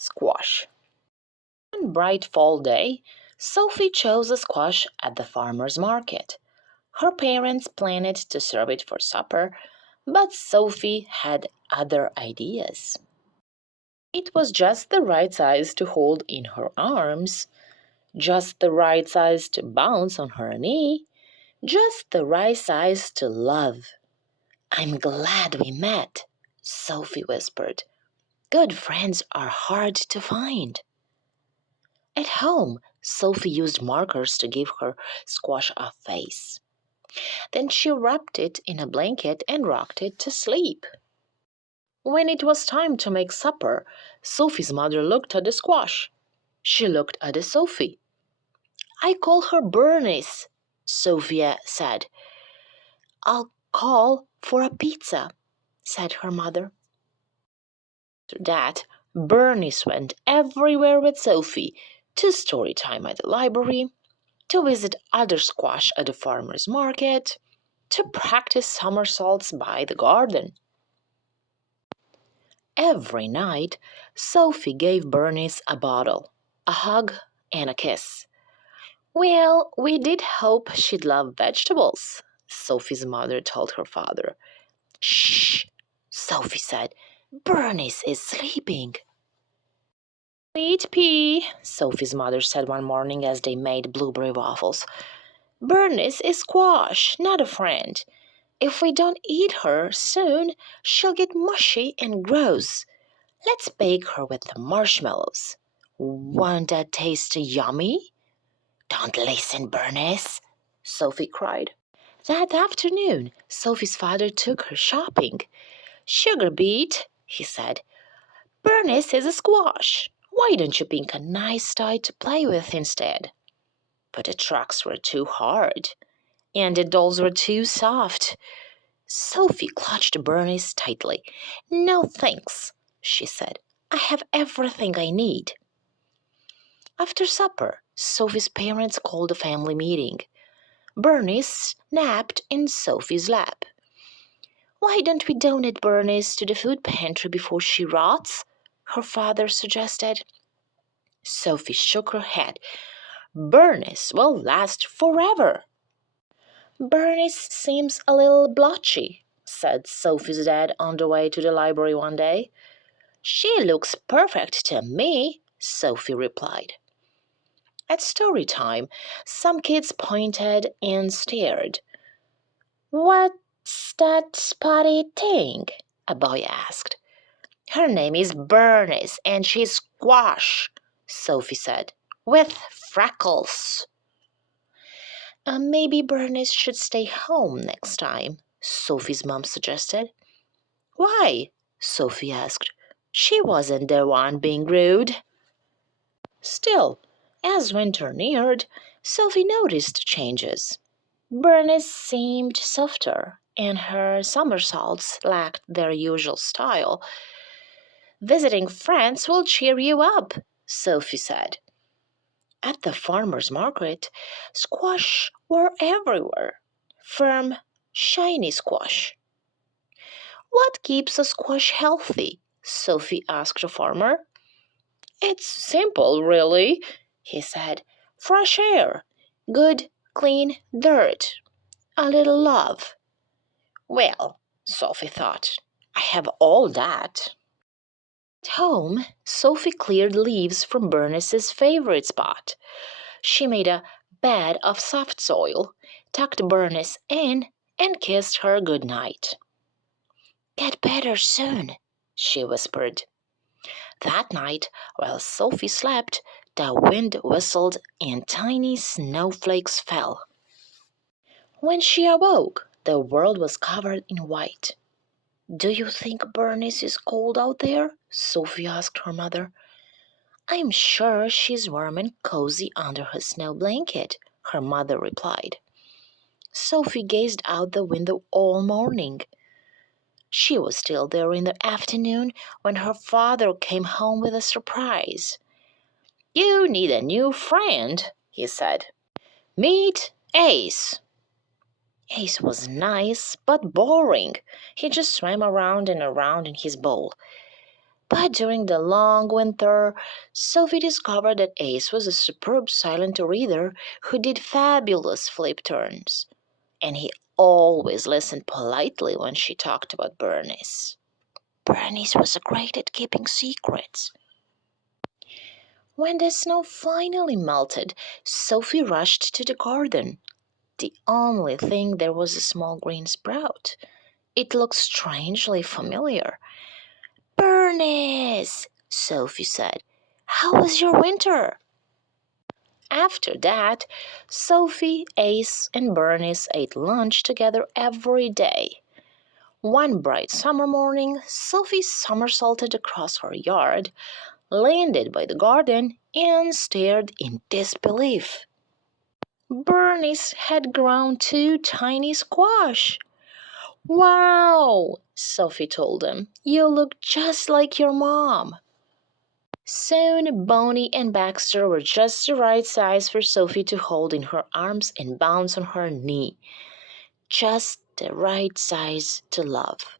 Squash. One bright fall day, Sophie chose a squash at the farmer's market. Her parents planned to serve it for supper, but Sophie had other ideas. It was just the right size to hold in her arms, just the right size to bounce on her knee, just the right size to love. "I'm glad we met," Sophie whispered. "Good friends are hard to find." At home, Sophie used markers to give her squash a face. Then she wrapped it in a blanket and rocked it to sleep. When it was time to make supper, Sophie's mother looked at the squash. She looked at Sophie. "I call her Bernice," Sophia said. "I'll call for a pizza," said her mother. After that, Bernice went everywhere with Sophie, to story time at the library, to visit other squash at the farmer's market, to practice somersaults by the garden. Every night, Sophie gave Bernice a bottle, a hug, and a kiss. "Well, we did hope she'd love vegetables," Sophie's mother told her father. "Shh," Sophie said. "Bernice is sleeping." "Sweet pea," Sophie's mother said one morning as they made blueberry waffles. "Bernice is squash, not a friend. If we don't eat her soon, she'll get mushy and gross. Let's bake her with the marshmallows. Won't that taste yummy?" "Don't listen, Bernice," Sophie cried. That afternoon, Sophie's father took her shopping. "Sugar beet," he said. "Bernice is a squash. Why don't you pick a nice toy to play with instead?" But the trucks were too hard, and the dolls were too soft. Sophie clutched Bernice tightly. "No thanks," she said. "I have everything I need." After supper, Sophie's parents called a family meeting. Bernice napped in Sophie's lap. "Why don't we donate Bernice to the food pantry before she rots?" her father suggested. Sophie shook her head. "Bernice will last forever." "Bernice seems a little blotchy," said Sophie's dad on the way to the library one day. "She looks perfect to me," Sophie replied. At story time, some kids pointed and stared. "What's that spotty thing?" a boy asked. "Her name is Bernice, and she's squash," Sophie said, "with freckles." Maybe Bernice should stay home next time," Sophie's mom suggested. "Why?" Sophie asked. "She wasn't the one being rude." Still, as winter neared, Sophie noticed changes. Bernice seemed softer, and her somersaults lacked their usual style. "Visiting friends will cheer you up," Sophie said. At the farmer's market, squash were everywhere. Firm, shiny squash. "What keeps a squash healthy?" Sophie asked the farmer. "It's simple, really," he said. "Fresh air, good, clean dirt, a little love." Well, Sophie thought, I have all that. At home, Sophie cleared leaves from Bernice's favorite spot. She made a bed of soft soil, tucked Bernice in, and kissed her good night. "Get better soon," she whispered. That night, while Sophie slept, the wind whistled and tiny snowflakes fell. When she awoke, the world was covered in white. "Do you think Bernice is cold out there?" Sophie asked her mother. "I'm sure she's warm and cozy under her snow blanket," her mother replied. Sophie gazed out the window all morning. She was still there in the afternoon when her father came home with a surprise. "You need a new friend," he said. "Meet Ace." Ace was nice, but boring. He just swam around and around in his bowl. But during the long winter, Sophie discovered that Ace was a superb silent reader who did fabulous flip turns, and he always listened politely when she talked about Bernice. Bernice was great at keeping secrets. When the snow finally melted, Sophie rushed to the garden. The only thing there was a small green sprout. It looked strangely familiar. "Bernice," Sophie said, "how was your winter?" After that, Sophie, Ace, and Bernice ate lunch together every day. One bright summer morning, Sophie somersaulted across her yard, landed by the garden, and stared in disbelief. Bernice had grown 2 tiny squash. "Wow," Sophie told them, "you look just like your mom." Soon Bonnie and Baxter were just the right size for Sophie to hold in her arms and bounce on her knee. Just the right size to love.